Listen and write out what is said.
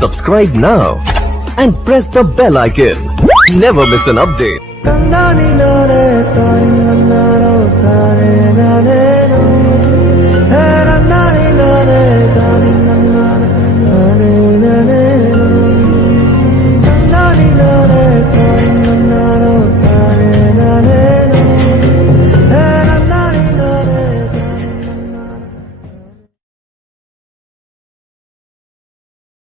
Subscribe now and press the bell icon. Never miss an update.